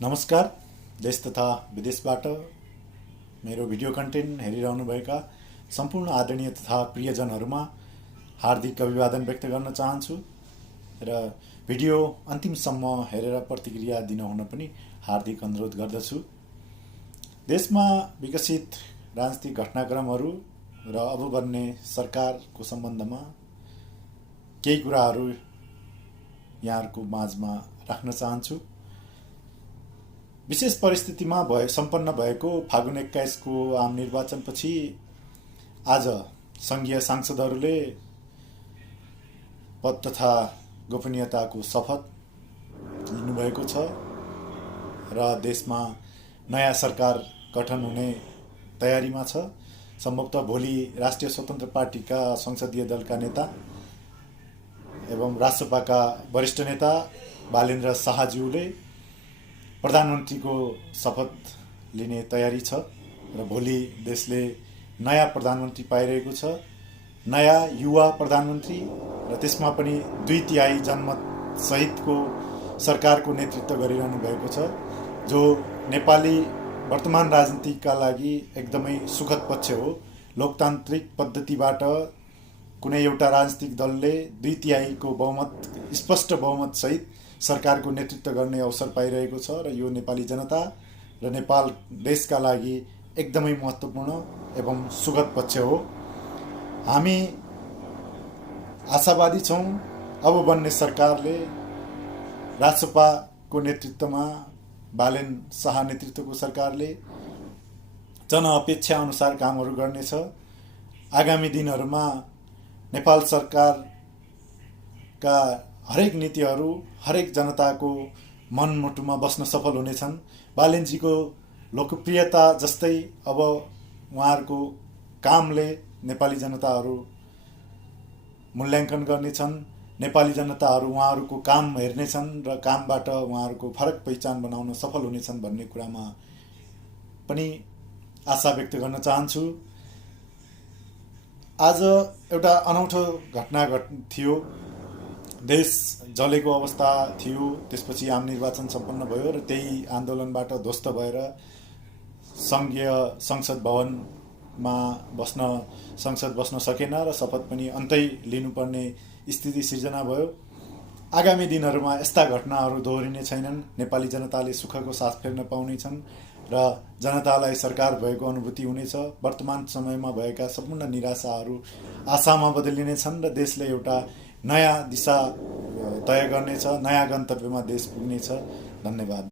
नमस्कार। देश तथा विदेशबाट मेरो भिडियो कन्टेन्ट हेरिरहनुभएका सम्पूर्ण आदरणीय तथा प्रियजनहरूमा हार्दिक अभिवादन व्यक्त गर्न चाहन्छु र भिडियो अन्तिमसम्म हेरेर प्रतिक्रिया दिनुहुन पनि हार्दिक अनुरोध गर्दछु। देशमा विकसित राजनीतिक घटनाक्रमहरू र अब बन्ने सरकारको सम्बन्धमा केही कुराहरू यहाँहरूको माझमा राख्न चाहन्छु। विशेष परिस्थितिमा सम्पन्न भएको फागुन 21 को आम निर्वाचनपछि आज संघीय सांसदहरूले पद तथा गोपनीयताको शपथ लिनुभएको छ र देशमा नयाँ सरकार गठन हुने तयारीमा छ। सम्भवतः भोलि राष्ट्रिय स्वतन्त्र पार्टीका संसदीय दलका नेता एवं राष्ट्रसभाका वरिष्ठ नेता बालेन्द्र शाहज्यूले प्रधानमन्त्रीको शपथ लिने तयारी छ र भोलि देशले नयाँ प्रधानमन्त्री पाइरहेको छ, नयाँ युवा प्रधानमन्त्री र त्यसमा पनि 2/3 जनमत सहितको सरकारको नेतृत्व गरिरहनु भएको छ, जो नेपाली वर्तमान राजनीतिका लागि एकदमै सुखद पक्ष हो। लोकतान्त्रिक पद्धतिबाट कुनै एउटा राजनीतिक दलले 2/3 को बहुमत, स्पष्ट बहुमत सहित सरकारको नेतृत्व गर्ने अवसर पाइरहेको छ र यो नेपाली जनता र नेपाल देशका लागि एकदमै महत्त्वपूर्ण एवं सुखद पक्ष हो। हामी आशावादी छौँ अब बन्ने सरकारले राजसभाको नेतृत्वमा बालेन शाह नेतृत्वको सरकारले जनअपेक्षा अनुसार कामहरू गर्नेछ। आगामी दिनहरूमा नेपाल सरकारका हरेक नीतिहरू हरेक जनताको मनमुटुमा बस्न सफल हुनेछन्। बालेनजीको लोकप्रियता जस्तै अब उहाँहरूको कामले नेपाली जनताहरू मूल्याङ्कन गर्नेछन्। नेपाली जनताहरू उहाँहरूको काम हेर्नेछन् र कामबाट उहाँहरूको फरक पहिचान बनाउन सफल हुनेछन् भन्ने कुरामा पनि आशा व्यक्त गर्न चाहन्छु। आज एउटा अनौठो घटना थियो। देश जलेको अवस्था थियो, त्यसपछि आम निर्वाचन सम्पन्न भयो र त्यही आन्दोलनबाट ध्वस्त भएर संघीय संसद भवनमा संसद बस्न सकेन र शपथ पनि अन्तै लिनुपर्ने स्थिति सिर्जना भयो। आगामी दिनहरूमा यस्ता घटनाहरू दोहोरिने छैनन्। नेपाली जनताले सुखको सास फेर्न पाउनेछन् र जनतालाई सरकार भएको अनुभूति हुनेछ। वर्तमान समयमा भएका सम्पूर्ण निराशाहरू आशामा बदलिनेछन् र देशले एउटा नयाँ दिशा तय गर्नेछ, नयाँ गन्तव्यमा देश पुग्नेछ। धन्यवाद।